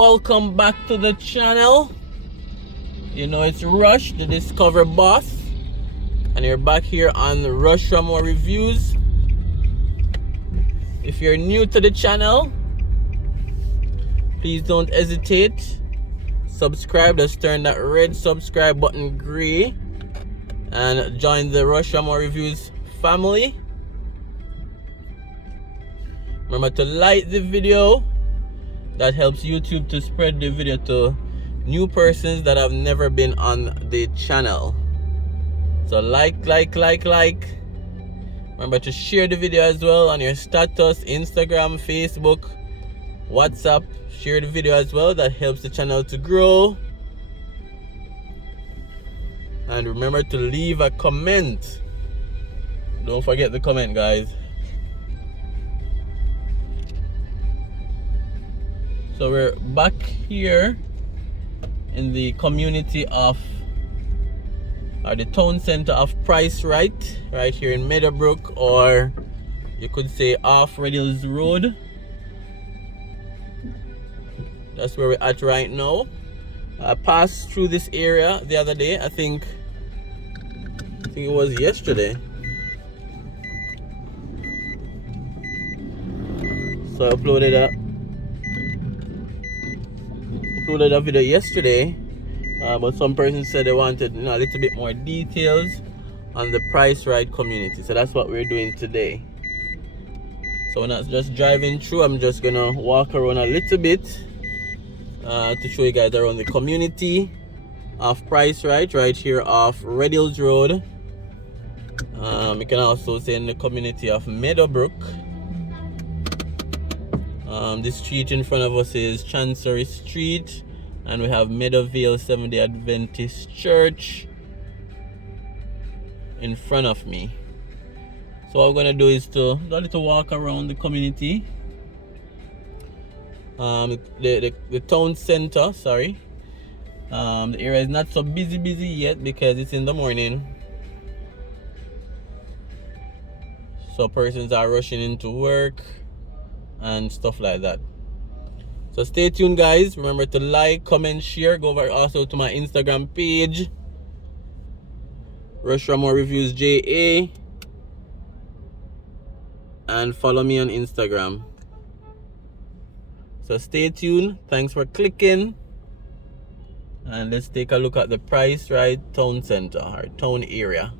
welcome back to the channel. You know it's Rush, the Discover Boss, and you're back here on Raymore Reviews. If you're new to the channel, please don't hesitate. Subscribe, just turn that red subscribe button gray and join the Raymore Reviews family. Remember to like the video. That helps YouTube to spread the video to new persons that have never been on the channel. So like. Remember to share the video as well on your status, Instagram, Facebook, WhatsApp. Share the video as well. That helps the channel to grow. And remember to leave a comment. Don't forget the comment, guys. So we're back here in the community of, or the town center of Rite, right here in Meadowbroke, or you could say off Reviews Road. That's where we're at right now. I passed through this area the other day. I think it was yesterday. So I uploaded a video yesterday, but some person said they wanted a little bit more details on the Rite community, so that's what we're doing today. So we're not just driving through, I'm just gonna walk around a little bit to show you guys around the community of Rite, right here off Reviews Road. You can also say in the community of Meadowbroke. The street in front of us is Chancery Street, and we have Meadowvale Seventh-day Adventist Church in front of me. So what we're gonna do is to do a little walk around the community. The town center, sorry. The area is not so busy yet because it's in the morning. So persons are rushing into work and stuff like that. So stay tuned, guys. Remember to like, comment, share. Go over also to my Instagram page, Raymore Reviews JA, and follow me on Instagram. So stay tuned. Thanks for clicking, and let's take a look at the Rite town center or town area.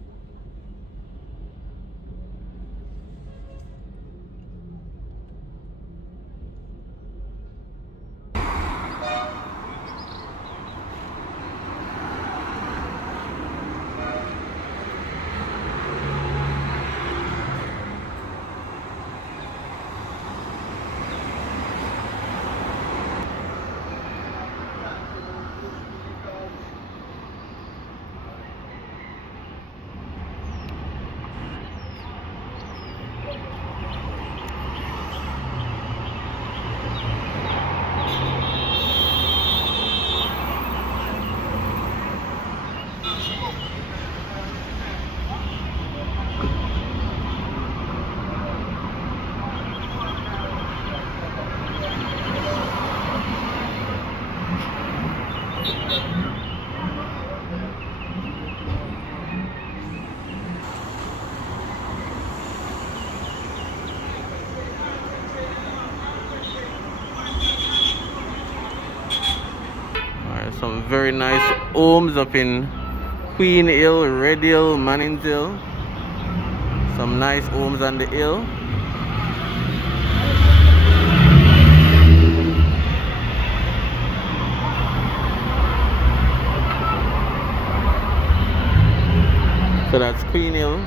Some very nice homes up in Queen Hill, Red Hill, Mannings Hill. Some nice homes on the hill. So that's Queen Hill.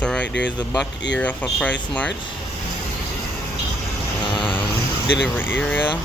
So right there is the back area for Price Mart. Delivery area.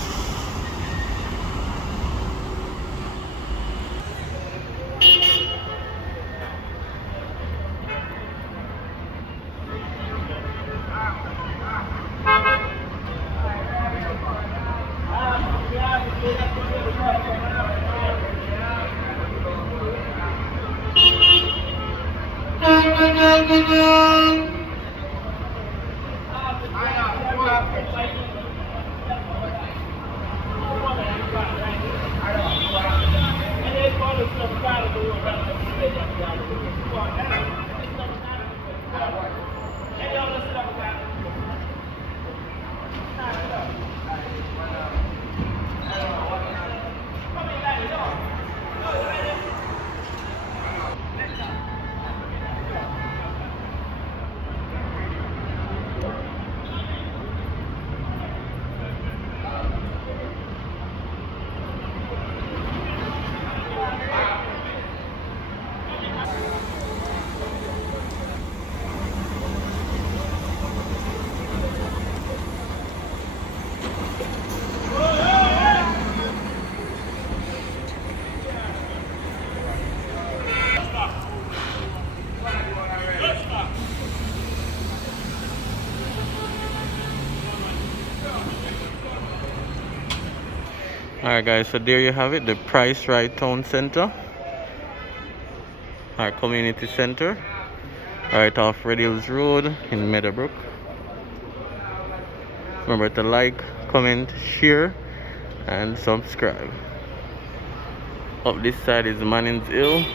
Alright guys, so there you have it, the Price Rite Town Center, our community center, right off Red Hills Road in Meadowbroke. Remember to like, comment, share and subscribe. Up this side is Manning's Hill.